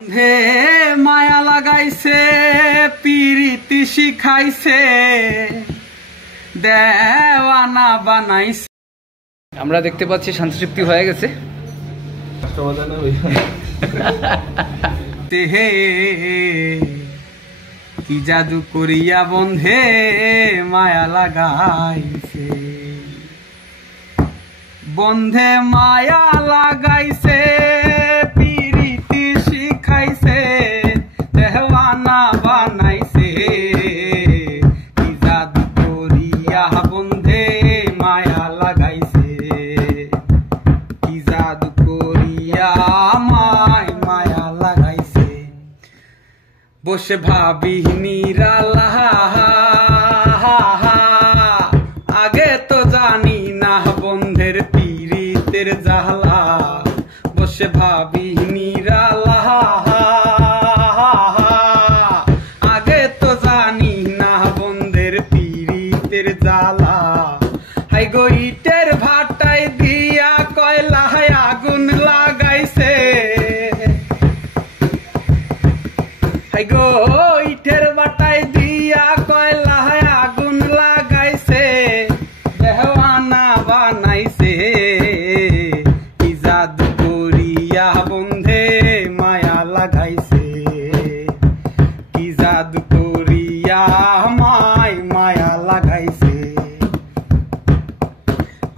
হে মায়া লাগাইছে পিরিতি শিখাইছে দেওয়ানা বানাইছে। আমরা দেখতে পাচ্ছি শান্তিতৃপ্তি হয়ে গেছে। হে কি জাদু করিয়া বন্ধে মায়া লাগাইছে, বন্ধে মায়া লাগাইছে পিরিতি শিখাইছে দেওয়ানা বানাইছে। কি জাদু করিয়া বন্ধে মায়া লাগাইছে, কি জাদু করিয়া মায়া লাগাইছে। বসে ভাবি নিরালা আগে তো জানি না বন্ধের পীড়িতের জ্বালা। বসে ভাবি নিরালা আগে তো জানি না বন্ধের পীড়িতের জ্বালা। হাই গো ইটের ভাটায় দিয়া কয়লায় আগুন লাগাইছে, হাই গো ইটের ভাটায় দিয়া কয়লায় আগুন লাগাইছে দেওয়ানা বানাইছে। কি জাদু করিয়া বন্ধে মায়া লাগাইছে, কি জাদু করিয়া মায়া লাগাইছে।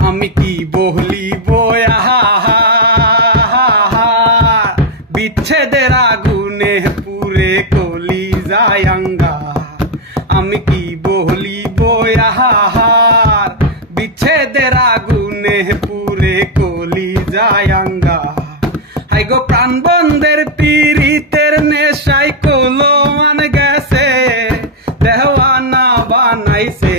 আমি কি বলিব বিচ্ছেদের আগুনে পুরে কলি যায়ঙ্গা। আমি কি বলিব বিচ্ছেদের আগুনে পুরে কলি যায়ঙ্গা। হাই গো প্রাণ বন্ধের পীড়িতের নেশায় কলমান গেছে দেওয়ানা বানাইছে।